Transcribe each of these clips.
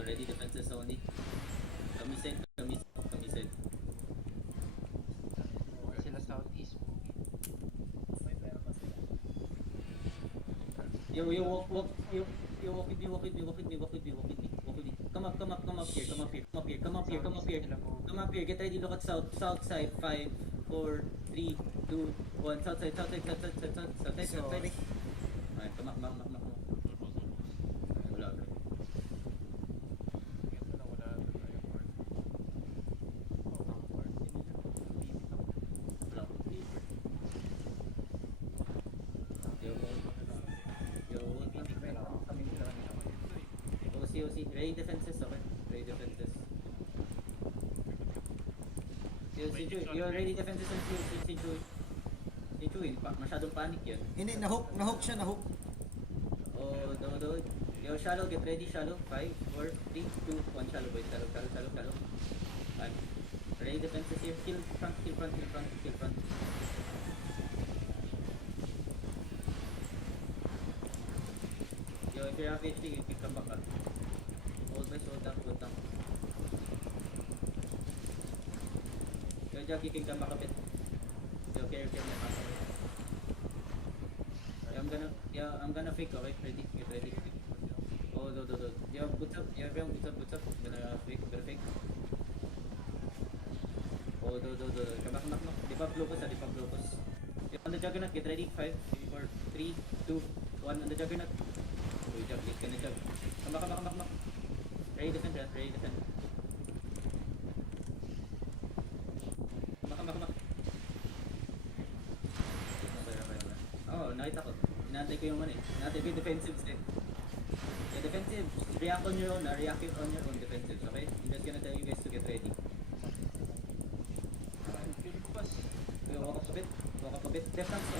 Ready defenses only. Kami side. Sila southeast. Yo, walk with me. Come up here. Come up here. Get ready, look at south side. 5, 4, 3, 2, 1. South side. Sorry. Alright, come up. Wala. Wala. Yo, OC. Ready defenses, okay? Ready defenses. Si Joy, you're ready defenses on si Joy. Si Joy, masyadong panic yan. Hindi, na-hook siya. Oh, do. Yo, shallow, get ready, shallow. 5, 4, 3, 2, 1, shallow, boys. Shallow. Fine. Ready defenses here. Kill front. Yo, if you have HP, you can come back. Hold down. Yo, Jack, you can come back a bit. Yo, carry. I'm gonna fake, okay? Ready? Get ready. Oh, do. Yo, boots up. Everyone boots up. Gonna fake. Oh, do. Come back. Di pa blocos. Yo, on the juggernaut, get ready. 5, 4, 3, 2, 1. On the juggernaut. Oh, jug. Come back. Ready defend. Come back. Oh, nakita ko. Inaantay ko yung defensives din. The defensives, react on your own defensives, okay? I'm just gonna tell you guys to get ready. Okay, walk up a bit. Left hand to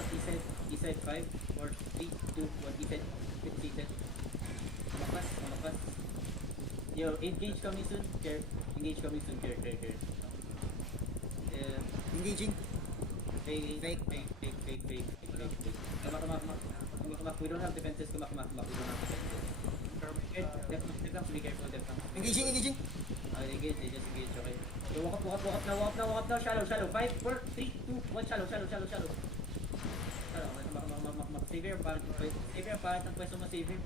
east side 5, 4, 3, 2, 1, east side. East side. Malakas. Yo, engage coming soon. Care. Engaging. Fake. Come back. We don't have defenses. Come back. We don't have defenses. Left, be careful. Engaging. Engage, just engage, okay. So walk up now. Shallow. 5, 4, 3, 2, 1, shallow. Save your parent ng pwesto mo, save him.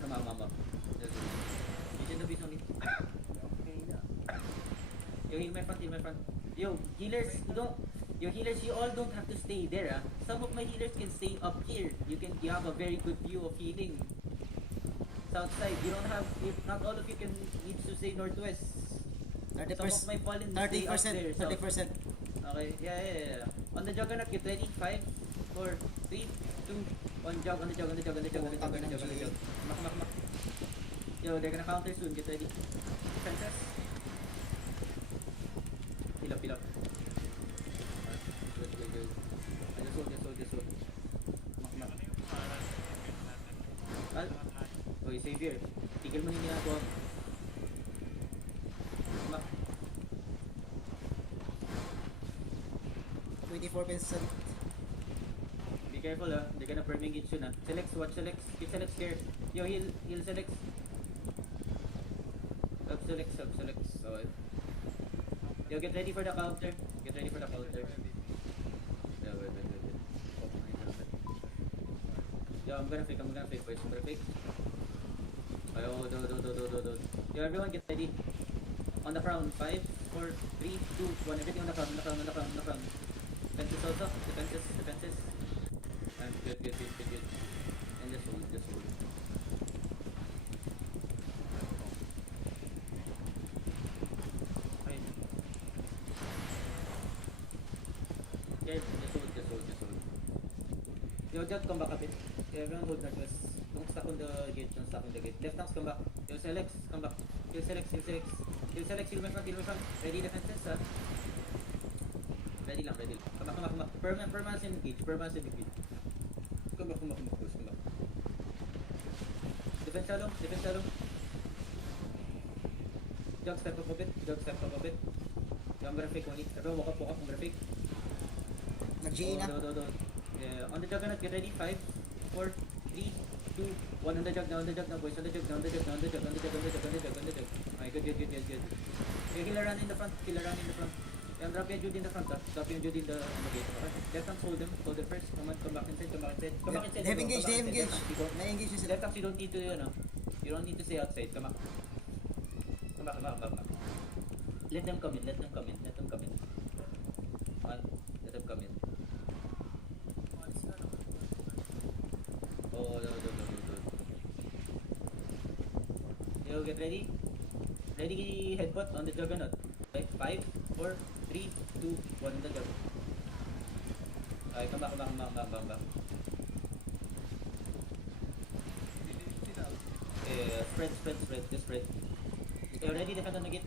Come. Vision the beast only. Yo, heal my front. Yo, healers, you all don't have to stay there, ah. Some of my healers can stay up here. You have a very good view of healing. South side, not all of you need to stay northwest. 30%. Some of my fallen stay up there. 30%. Okay, yeah. On the juggernaut, get ready. 5, 4, 3, 2, 1, jog. On the jug. Mak. Yo, they're gonna counter soon. Get ready. Defenses. Heal up. Good. Just hold. Mak. Oy, Savior. Tigil mo yung ginagawa mo. Mak. 24%. Be careful, ah. They're gonna perming it soon, ah. Watch Select. Keep Select here. Yo, heal Select. Sub-select. So, yo, get ready for the counter. Yeah, wait. Yo, I'm gonna fake, boys. Oh, do. Yo, everyone get ready. On the crown. 5, 4, 3, 2, 1. Everything on the crown. Defenses also. Defenses. And good. And just hold. Yeah, just hold. Yo, just come back a bit. Everyone hold northwest. Don't stuck on the gate. Left hands, come back. Yo, Select, come back. Yo, Select. Heal my front. Ready defenses, ha? Ready lang. Come back. Permanence engage. Come back. Push, come back. Defense shallow. Jog step up a bit. Yo, I'm gonna fake only. Everyone walk up. I'm gonna fake. Nag-GA na. Do. Yeah, on the juggernaut, get ready. 5, 4, 3, 2, 1 on the jug now, boys. On the jug. Alright, good. Okay, kill a run in the front. Yan, drop yung Jude in the front, Drop yung Jude in the gate. Okay. Left hands, hold them first. Come back inside. They have engaged. Na-engage na sila. Left hands, you don't need to, you don't need to stay outside. Come back. Let them come in. One, let them come in. Oh, no. Yo, get ready. Ready, headbutt on the juggernaut. Okay, 5, 4, 3, 2, 1 on the jug. Okay, come back. Spread, just spread. Okay, ready, defend on the gate.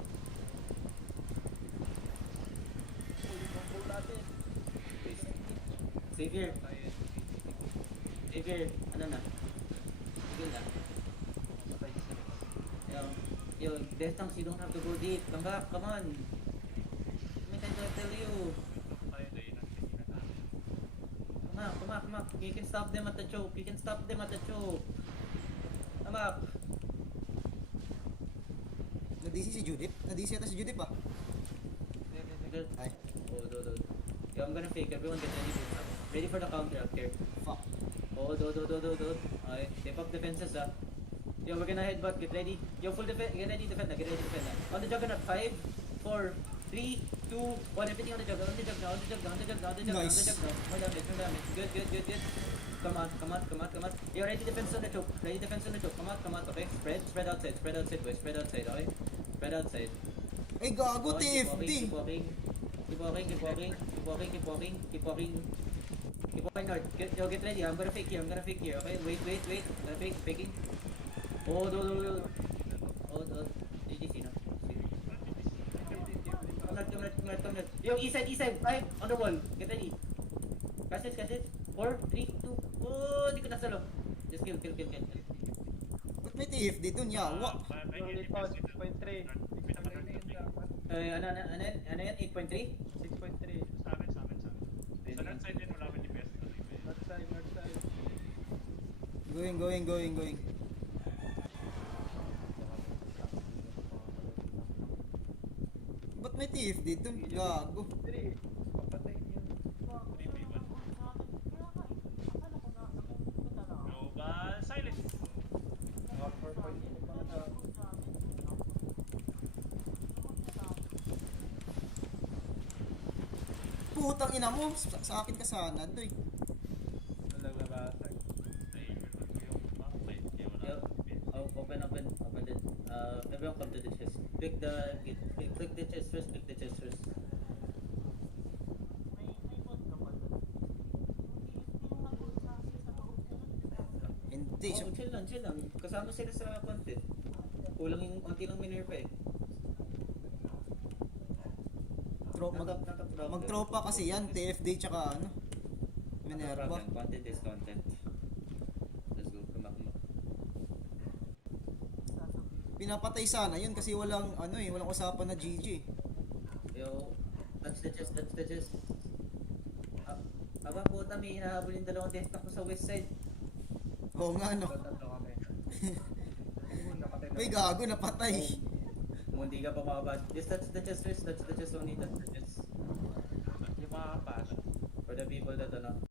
Xavier, ano na? Sige na. Yo, Death Tanks, you don't have to go deep. Come back, come on. What can I tell you? Come back. You can stop them at the choke. Come back. Na-DC si Judith. Na-DC ata si Judith pa. Ay, Oh, do. Yo, I'm gonna fake. Everyone get ready. Ready for the counter up here. fuck. Oh, do. Okay, step up defenses, Yo, we're gonna headbutt. Get ready. Yo, full defense. Get ready, defend na. On the juggernaut. 5, 4, 3, 2, 1. Everything on the jug. On the jug now. Nice. More damage. Good. Come on. Yo, ready defense on the choke. Come out. Okay. Spread outside, boys. Spread outside, okay? Spread outside. Ay, gago, Okay, TFD. Keep walking. Keep walking hard. Get ready. I'm gonna fake here. Okay, wait. Gonna faking. Oh, do. GGC na. Come here. Yo, east side. 5 on the wall. Get ready. Cast it. 4, 3, 2. Oh, di ko nasalo. Just kill. Ba't may TFD dun? Yawa. Ano yan? 8.3? 6.3. Sa amin. Sa left side din, wala ba DPS? North side. Going. Ba't may TFD dun? Gago. Papatayin yun. 3v1. Global silence. Mga 4.2 pa na. Putang ina mo. Sa akin ka sana, doy. Talaga basag. Yo, open it. Everyone come to the chest. Click the chest first. Hindi. Oh, chill lang. Kasama sila sa content. Kulang yung konti lang minor pa eh. Magtropa kasi yan. TFD tsaka ano. Minerva. Content is content. Let's go. Come back. Pinapatay sana yun kasi walang usapan na GG. Yo, touch the chest. Aba, puta, may hinahabol yung dalawang death tank ko sa west side. Oo nga no. Tatlo kami. Napatay na. Uy, gago, napatay. Kung hindi ka pa makabas. Just touch the chest first. Touch the chest only. Yung mga pass. For the people that